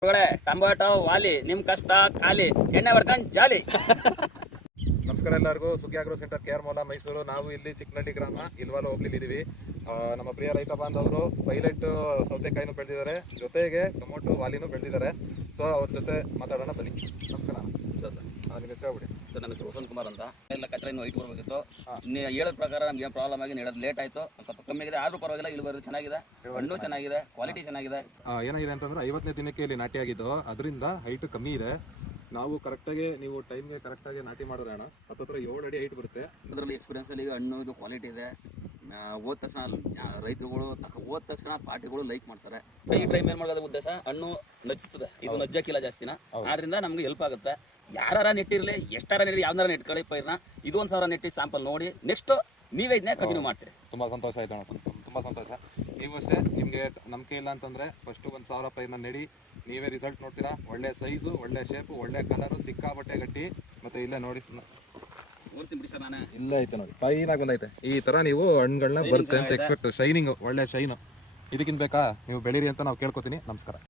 Tomato ವಾಲಿ ನಿಮ್ ಕಷ್ಟ ಖಾಲಿ ಎಣ್ಣೆ ಹೊಡ್ಕೊಂಡ್ ಜಾಲಿ. ನಮಸ್ಕಾರ ಎಲ್ಲರಿಗೂ. Sukhi agro centre K R Mohalla Mysuru. ನಾವು ಇಲ್ಲಿ ಚಿಕ್ಕನಡಿ ಗ್ರಾಮ ಇಲ್ವಾಲ ಹೋಗ್ಲಿಲ್ಲ ಇದೀವಿ. ನಮ್ಮ ಪ್ರಿಯ ರೈತ ಬಾಂಧವರು ಪೈಲಟ್ ಸೌತೆಕಾಯಿನೂ ಬೆಳೆದಿದ್ದಾರೆ. ಜೊತೆಗೆ ಟೊಮೊಟೊ ವಾಲಿನೂ ಬೆಳೆದಿದ್ದಾರೆ. ಸೊ ಅವ್ರ ಜೊತೆ ಮಾತಾಡೋಣ ಬನ್ನಿ. ನಮಸ್ಕಾರ. ಸರ್ ನಿಮ್ಮ ಹೆಸರು ಹೇಳ್ಬಿಡಿ. ಸರ್ ನನ್ನ ಹೆಸರು ವಸಂತ್ ಕುಮಾರ್ ಅಂತ. ಎಲ್ಲ ಕಟ್ಟರೆ ಇನ್ನು ಐಟ್ ಬರ್ಬೇಕಿತ್ತು. ಇನ್ನು ಹೇಳೋ ಪ್ರಕಾರ ನಮ್ಗೆ ಏನು ಪ್ರಾಬ್ಲಮ್ ಆಗಿ ನೀಡೋದು ಲೇಟ್ ಆಯ್ತು. ಸ್ವಲ್ಪ ಕಮ್ಮಿ ಆಗಿದೆ. ಆದರೂ ಪರವಾಗಿಲ್ಲ ಇಳುವರಿ ಚೆನ್ನಾಗಿದೆ. ಹಣ್ಣು ಚೆನ್ನಾಗಿದೆ. ಕ್ವಾಲಿಟಿ ಚೆನ್ನಾಗಿದೆ. ಏನಾಗಿದೆ ಅಂತಂದ್ರೆ ಐವತ್ತನೇ ದಿನಕ್ಕೆ ಇಲ್ಲಿ ನಾಟಿ ಆಗಿದ್ದು ಅದರಿಂದ ಹೈಟ್ ಕಮ್ಮಿ ಇದೆ. ನಾವು ಕರೆಕ್ಟಾಗಿ ನೀವು ಟೈಮ್ಗೆ ಕರೆಕ್ಟಾಗಿ ನಾಟಿ ಮಾಡಿದ್ರೆ ಅಣ್ಣ ಹತ್ತತ್ರ ಏಳು ಅಡಿ ಹೈಟ್ ಬರುತ್ತೆ. ಅದರಲ್ಲಿ ಎಕ್ಸ್ಪೀರಿಯನ್ಸ್ ಅಲ್ಲಿ ಹಣ್ಣು ಇದು ಕ್ವಾಲಿಟಿ ಇದೆ. ಹೋದ ತಕ್ಷಣ ರೈತರುಗಳು ಹೋದ ತಕ್ಷಣ ಪಾರ್ಟಿಗಳು ಲೈಕ್ ಮಾಡ್ತಾರೆ. ಈ ಟೈಮ್ ಏನ್ ಮಾಡೋದ್ರ ಉದ್ದೇಶ? ಹಣ್ಣು ನಚ್ಚುತ್ತದೆ ಇದು ನಜ್ಜಕ್ಕಿಲ್ಲ ಜಾಸ್ತಿನ. ಆದ್ರಿಂದ ನಮ್ಗೆ ಹೆಲ್ಪ್ ಆಗುತ್ತೆ. ಯಾರ ನೆಟ್ಟಿರ್ಲಿ ಎಷ್ಟಾರ ನೆಟ್ಟಿರ್ಲಿ ಯಾವ್ದಾರ ನೆಟ್ಕೊಳ್ಳಿ ಪೈರ್ನ. ಇದು ಒಂದ್ ಸಾವಿರ ನೆಟ್ಟಿ ಸ್ಯಾಂಪಲ್ ನೋಡಿ. ನೆಕ್ಸ್ಟ್ ನೀವೇ ಇದನ್ನೇ ಕಂಟಿನ್ಯೂ ಮಾಡ್ತೀರಿ. ತುಂಬ ಸಂತೋಷ ಆಯ್ತು ಅಣ್ಣ. ತುಂಬ- ತುಂಬ ಸಂತೋಷ. ನೀವು ಅಷ್ಟೇ ನಿಮಗೆ ನಂಬಿಕೆ ಇಲ್ಲ ಅಂತಂದರೆ ಫಸ್ಟು ಒಂದು ಸಾವಿರ ಪೈರನ್ನ ನೆಡಿ. ನೀವೇ ರಿಸಲ್ಟ್ ನೋಡ್ತೀರಾ? ಒಳ್ಳೆ ಸೈಜು ಒಳ್ಳೆ ಶೇಪು ಒಳ್ಳೆ ಕಲರು ಸಿಕ್ಕಾಬಟ್ಟೆ ಗಟ್ಟಿ. ಮತ್ತು ಇಲ್ಲೇ ನೋಡಿ ಇಲ್ಲ ಐತೆ ನೋಡಿ. ಫೈನಾಗಿ ಬಂದೈತೆ. ಈ ಥರ ನೀವು ಹಣ್ಣುಗಳನ್ನ ಬರುತ್ತೆ ಅಂತ ಎಕ್ಸ್ಪೆಕ್ಟ್ ಶೈನಿಂಗ್ ಒಳ್ಳೆ ಶೈನು ಇದಕ್ಕಿಂತ ಬೇಕಾ? ನೀವು ಬೆಳೀರಿ ಅಂತ ನಾವು ಕೇಳ್ಕೊತೀನಿ. ನಮಸ್ಕಾರ.